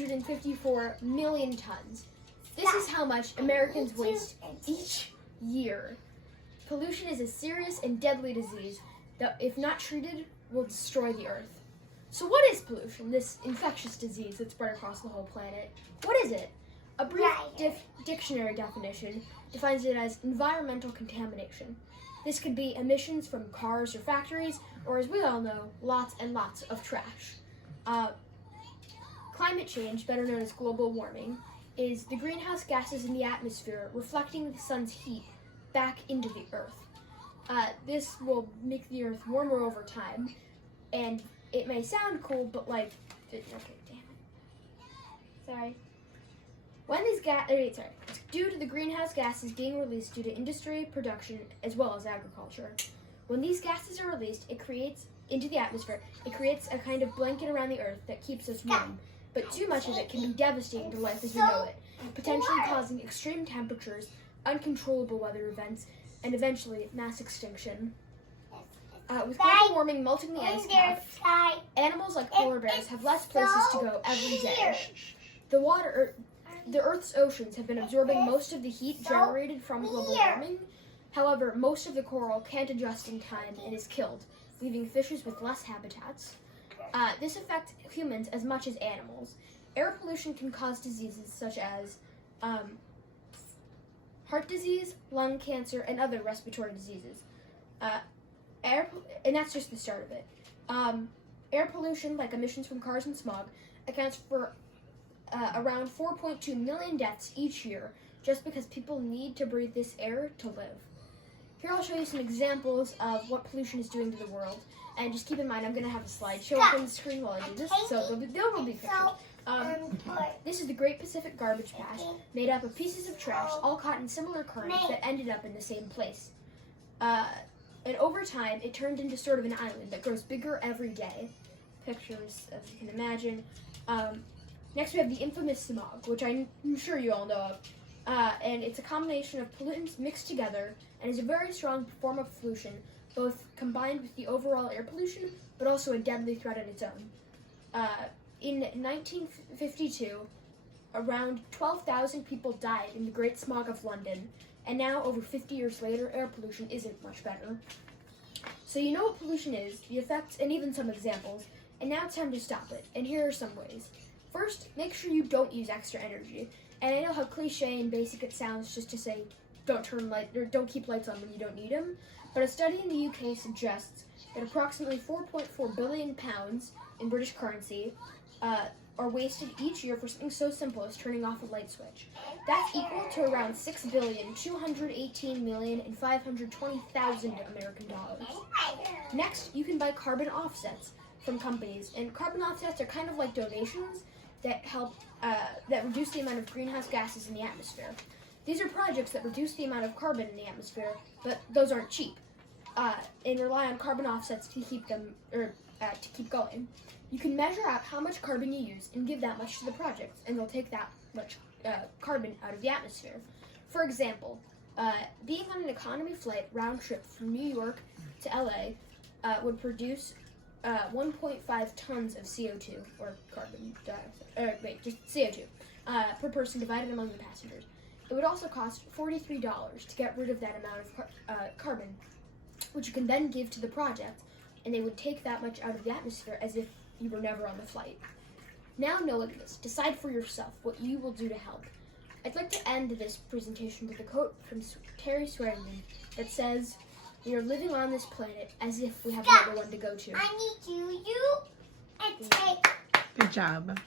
154 million tons. This is how much Americans waste each year. Pollution is a serious and deadly disease that, if not treated, will destroy the earth. So what is pollution, this infectious disease that's spread across the whole planet? What is it? A brief dictionary definition defines it as environmental contamination. This could be emissions from cars or factories, or as we all know, lots and lots of trash. Climate change, better known as global warming, is the greenhouse gases in the atmosphere reflecting the sun's heat back into the earth. This will make the earth warmer over time, and it may sound cool, but okay, damn it. Sorry. When these due to the greenhouse gases being released due to industry, production, as well as agriculture. When these gases are released, into the atmosphere, it creates a kind of blanket around the earth that keeps us warm. But too much of it can be devastating to life as we know it, potentially causing extreme temperatures, uncontrollable weather events, and eventually mass extinction. With global warming melting the ice cap, animals like polar bears have less places to go every day. The Earth's oceans have been absorbing most of the heat generated from global warming. However, most of the coral can't adjust in time and is killed, leaving fishes with less habitats. This affects humans as much as animals. Air pollution can cause diseases such as heart disease, lung cancer, and other respiratory diseases. And that's just the start of it. Air pollution, like emissions from cars and smog, accounts for around 4.2 million deaths each year just because people need to breathe this air to live. Here I'll show you some examples of what pollution is doing to the world. And just keep in mind, I'm going to have a slideshow up on the screen while I do this, so there will be pictures. This is the Great Pacific Garbage Patch, made up of pieces of trash all caught in similar currents that ended up in the same place. And over time, it turned into sort of an island that grows bigger every day. Pictures, as you can imagine. Next, we have the infamous smog, which I'm sure you all know of. And it's a combination of pollutants mixed together and is a very strong form of pollution, both combined with the overall air pollution, but also a deadly threat on its own. In 1952, around 12,000 people died in the Great Smog of London, and now, over 50 years later, air pollution isn't much better. So you know what pollution is, the effects, and even some examples, and now it's time to stop it, and here are some ways. First, make sure you don't use extra energy, and I know how cliche and basic it sounds just to say don't keep lights on when you don't need them, but a study in the UK suggests that approximately 4.4 billion pounds in British currency are wasted each year for something so simple as turning off a light switch. That's equal to around 6,218,520,000 American dollars. Next, you can buy carbon offsets from companies, and carbon offsets are kind of like donations that help that reduce the amount of greenhouse gases in the atmosphere. These are projects that reduce the amount of carbon in the atmosphere, but those aren't cheap, and rely on carbon offsets to keep them to keep going. You can measure out how much carbon you use and give that much to the projects, and they'll take that much carbon out of the atmosphere. For example, being on an economy flight round trip from New York to LA would produce 1.5 tons of CO2, or carbon dioxide, just CO2, per person divided among the passengers. It would also cost $43 to get rid of that amount of carbon, which you can then give to the project, and they would take that much out of the atmosphere as if you were never on the flight. Now knowing this, decide for yourself what you will do to help. I'd like to end this presentation with a quote from Terry Swearingen that says, "We are living on this planet as if we have another one to go to." I need you and take. Good job.